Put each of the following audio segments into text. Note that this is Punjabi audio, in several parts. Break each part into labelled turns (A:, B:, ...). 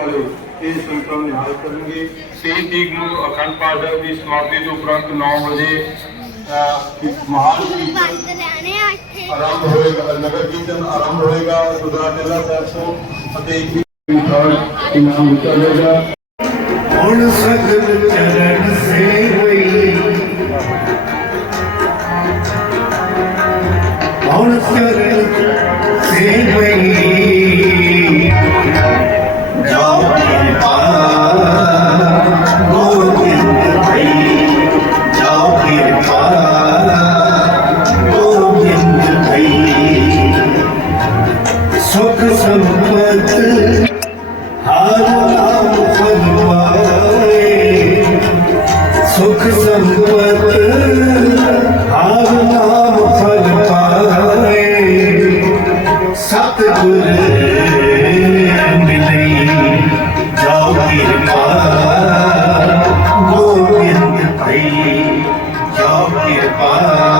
A: ਵਾਲੇ ਇਹ ਸੰਤਾਂ ਨੂੰ ਨਿਹਾਲ ਕਰਨਗੇ। 23 ਤਰੀਕ ਨੂੰ ਅਖੰਡ ਪਾਠ ਸਾਹਿਬ ਦੀ ਸਮਾਪਤੀ ਤੋਂ ਉਪਰੰਤ 9 ਵਜੇ ਮਹਾਨ ਆਰੰਭ ਹੋਏਗਾ ਨਗਰ ਕੀਰਤਨ ਆਰੰਭ ਹੋਏਗਾ ਸੁਦਾ ਟੇਲਾ ਸਾਹਿਬ ਤੋਂ ਅਤੇ ਇਨਾਮ ਚੱਲੇਗਾ
B: ਹੁਣ ਸਗਲ ਚਰਨ ਸੇਵਈ ਹੁਣ ਸਗਲ ਸੁਖ ਸੰਪਤ, ਹਰ ਨਾਮ ਫਲ ਸੁਖ ਸੰਪਤ, ਹਰ ਨਾਮ ਫਲ ਪਾਏ ਸਤਿਗੁਰ ਮਿਲਈ ਜਾਓ ਕਿਰਪਾ। ਗੋਬਿੰਦ ਭਈ, ਜਾਓ ਕਿਰਪਾ।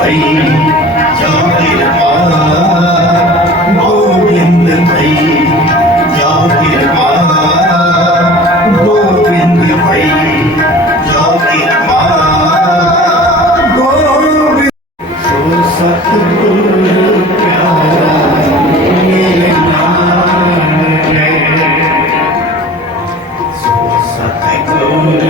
B: தை ஜாகிர மாலா கோவிந்த தை ஜாகிர மாலா கோவிந்த தை ஜாகிர மாலா கோவிந்த சோ சத்குரு பியாரா மேலே நானே சோ சத்குரு